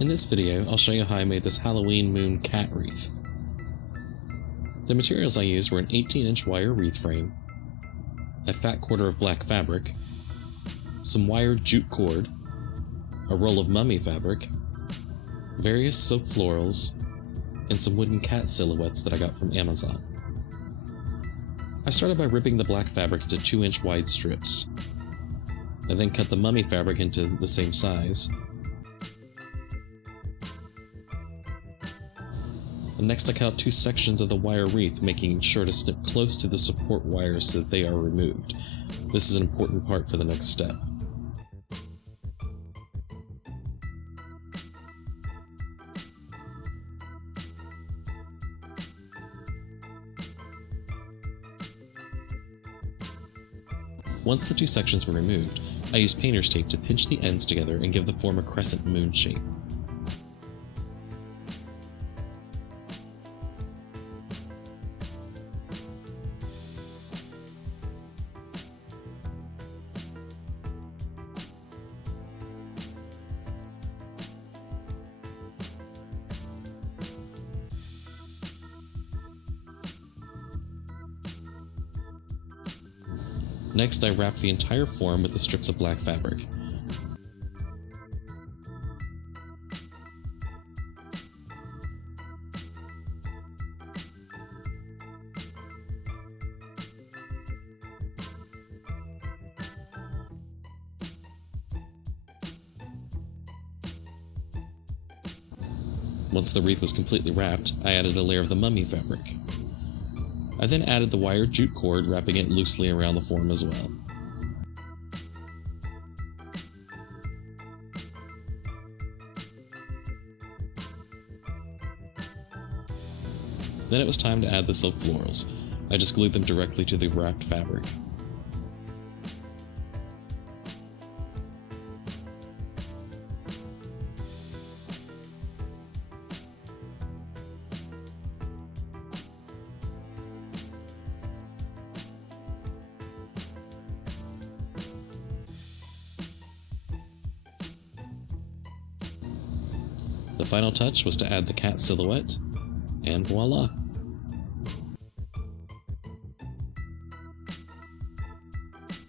In this video, I'll show you how I made this Halloween moon cat wreath. The materials I used were an 18-inch wire wreath frame, a fat quarter of black fabric, some wired jute cord, a roll of mummy fabric, various silk florals, and some wooden cat silhouettes that I got from Amazon. I started by ripping the black fabric into 2-inch wide strips. I then cut the mummy fabric into the same size. And next I cut out 2 sections of the wire wreath, making sure to snip close to the support wires so that they are removed. This is an important part for the next step. Once the 2 sections were removed, I used painter's tape to pinch the ends together and give the form a crescent moon shape. Next, I wrapped the entire form with the strips of black fabric. Once the wreath was completely wrapped, I added a layer of the mummy fabric. I then added the wired jute cord, wrapping it loosely around the form as well. Then it was time to add the silk florals. I just glued them directly to the wrapped fabric. The final touch was to add the cat silhouette, and voila!